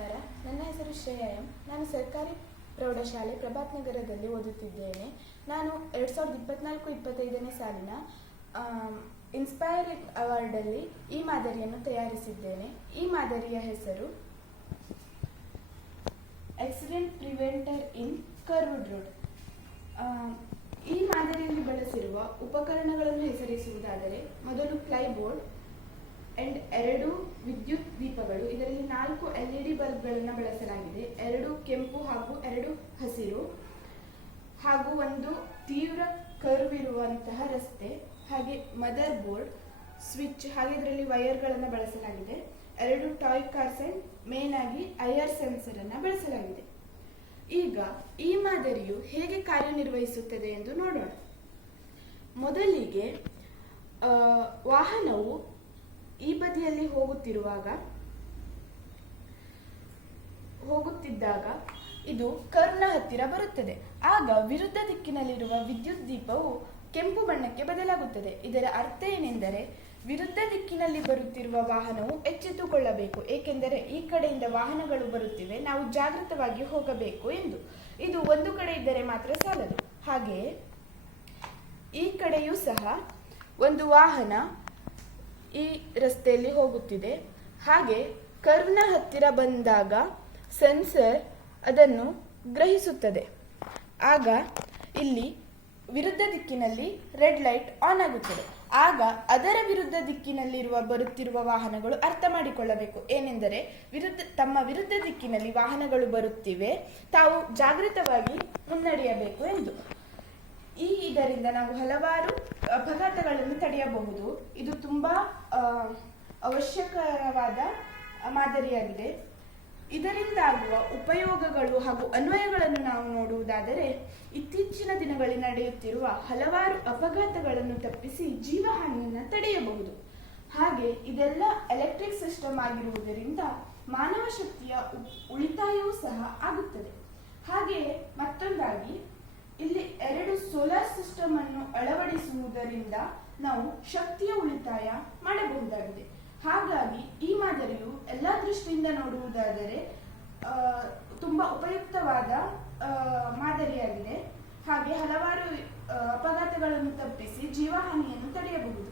ನಮಸ್ಕಾರ. ನನ್ನ ಹೆಸರು ಶ್ರೇಯಾ ಎಂ. ನಾನು ಸರ್ಕಾರಿ ಪ್ರೌಢಶಾಲೆ ಪ್ರಭಾತ್ ನಗರದಲ್ಲಿ ಓದುತ್ತಿದ್ದೇನೆ. ನಾನು 2024-25ನೇ ಸಾಲಿನ ಇನ್ಸ್ಪೈರಿಂಗ್ ಅವಾರ್ಡಲ್ಲಿ ಈ ಮಾದರಿಯನ್ನು ತಯಾರಿಸಿದ್ದೇನೆ. ಈ ಮಾದರಿಯ ಹೆಸರು ಆಕ್ಸಿಡೆಂಟ್ ಪ್ರಿವೆಂಟರ್ ಇನ್ ಕರ್ವ್ಡ್ ರೋಡ್. ಈ ಮಾದರಿಯಲ್ಲಿ ಬಳಸಿರುವ ಉಪಕರಣಗಳನ್ನು ಹೆಸರಿಸುವುದಾದರೆ, ಮೊದಲು ಪ್ಲೈಬೋರ್ಡ್ ಅಂಡ್ 2 ವಿದ್ಯುತ್ ದೀಪಗಳು. ಇದರಲ್ಲಿ 4 LED ಬಲ್ಬ್ಗಳನ್ನು ಬಳಸಲಾಗಿದೆ. 2 ಕೆಂಪು ಹಾಗೂ 2 ಹಸಿರು, ಹಾಗೂ ಒಂದು ತೀವ್ರ ಕರ್ವ್ ಇರುವಂತಹ ರಸ್ತೆ, ಹಾಗೆ ಮದರ್ ಬೋರ್ಡ್, ಸ್ವಿಚ್, ಹಾಗೆ ಇದರಲ್ಲಿ ವೈರ್ಗಳನ್ನು ಬಳಸಲಾಗಿದೆ. 2 ಟಾಯ್ ಕಾರ್ಸ್ ಅಂಡ್ ಮೇನ್ ಆಗಿ IR ಸೆನ್ಸರ್ ಅನ್ನು ಬಳಸಲಾಗಿದೆ. ಈಗ ಈ ಮಾದರಿಯು ಹೇಗೆ ಕಾರ್ಯನಿರ್ವಹಿಸುತ್ತದೆ ಎಂದು ನೋಡೋಣ. ಮೊದಲಿಗೆ ವಾಹನವು ಈ ಬದಿಯಲ್ಲಿ ಹೋಗುತ್ತಿದ್ದಾಗ ಇದು ಕರ್ವ್ನ ಹತ್ತಿರ ಬರುತ್ತದೆ. ಆಗ ವಿರುದ್ಧ ದಿಕ್ಕಿನಲ್ಲಿರುವ ವಿದ್ಯುತ್ ದೀಪವು ಕೆಂಪು ಬಣ್ಣಕ್ಕೆ ಬದಲಾಗುತ್ತದೆ. ಇದರ ಅರ್ಥ ಏನೆಂದರೆ, ವಿರುದ್ಧ ದಿಕ್ಕಿನಲ್ಲಿ ಬರುತ್ತಿರುವ ವಾಹನವು ಎಚ್ಚೆತ್ತುಕೊಳ್ಳಬೇಕು, ಏಕೆಂದರೆ ಈ ಕಡೆಯಿಂದ ವಾಹನಗಳು ಬರುತ್ತಿವೆ, ನಾವು ಜಾಗೃತವಾಗಿ ಹೋಗಬೇಕು ಎಂದು. ಇದು ಒಂದು ಕಡೆ ಇದ್ದರೆ ಮಾತ್ರ ಸಾಲದು. ಹಾಗೆಯೇ ಈ ಕಡೆಯೂ ಸಹ ಒಂದು ವಾಹನ ಈ ರಸ್ತೆಯಲ್ಲಿ ಹೋಗುತ್ತಿದೆ. ಹಾಗೆ ಕರ್ವ್ನ ಹತ್ತಿರ ಬಂದಾಗ ಸೆನ್ಸರ್ ಅದನ್ನು ಗ್ರಹಿಸುತ್ತದೆ. ಆಗ ಇಲ್ಲಿ ವಿರುದ್ಧ ದಿಕ್ಕಿನಲ್ಲಿ ರೆಡ್ ಲೈಟ್ ಆನ್ ಆಗುತ್ತದೆ. ಆಗ ಅದರ ವಿರುದ್ಧ ದಿಕ್ಕಿನಲ್ಲಿ ಬರುತ್ತಿರುವ ವಾಹನಗಳು ಅರ್ಥ ಮಾಡಿಕೊಳ್ಳಬೇಕು, ಏನೆಂದರೆ ತಮ್ಮ ವಿರುದ್ಧ ದಿಕ್ಕಿನಲ್ಲಿ ವಾಹನಗಳು ಬರುತ್ತಿವೆ, ತಾವು ಜಾಗೃತವಾಗಿ ಮುನ್ನಡೆಯಬೇಕು ಎಂದು. ಇದರಿಂದ ನಾವು ಹಲವಾರು ಅಪಘಾತಗಳನ್ನು ತಡೆಯಬಹುದು. ಇದು ತುಂಬಾ ಅವಶ್ಯಕವಾದ ಮಾದರಿಯಾಗಿದೆ. ಇದರಿಂದಾಗುವ ಉಪಯೋಗಗಳು ಹಾಗೂ ಅನ್ವಯಗಳನ್ನು ನಾವು ನೋಡುವುದಾದರೆ, ಇತ್ತೀಚಿನ ದಿನಗಳಲ್ಲಿ ನಡೆಯುತ್ತಿರುವ ಹಲವಾರು ಅಪಘಾತಗಳನ್ನು ತಪ್ಪಿಸಿ ಜೀವಹಾನಿಯನ್ನು ತಡೆಯಬಹುದು. ಹಾಗೆ ಇದೆಲ್ಲ ಎಲೆಕ್ಟ್ರಿಕ್ ಸಿಸ್ಟಮ್ ಆಗಿರುವುದರಿಂದ ಮಾನವ ಶಕ್ತಿಯ ಉಳಿತಾಯವೂ ಸಹ ಆಗುತ್ತದೆ. ಹಾಗೆಯೇ ಮತ್ತೊಂದಾಗಿ ಇಲ್ಲಿ 2 ಸೋಲಾರ್ ಸಿಸ್ಟಮ್ ಅನ್ನು ಅಳವಡಿಸುವುದರಿಂದ ನಾವು ಶಕ್ತಿಯ ಉಳಿತಾಯ ಮಾಡಬಹುದಾಗಿದೆ. ಹಾಗಾಗಿ ಈ ಮಾದರಿಯು ಎಲ್ಲ ದೃಷ್ಟಿಯಿಂದ ನೋಡುವುದಾದರೆ ತುಂಬಾ ಉಪಯುಕ್ತವಾದ ಮಾದರಿಯಾಗಿದೆ. ಹಾಗೆ ಹಲವಾರು ಅಪಘಾತಗಳನ್ನು ತಪ್ಪಿಸಿ ಜೀವಹಾನಿಯನ್ನು ತಡೆಯಬಹುದು.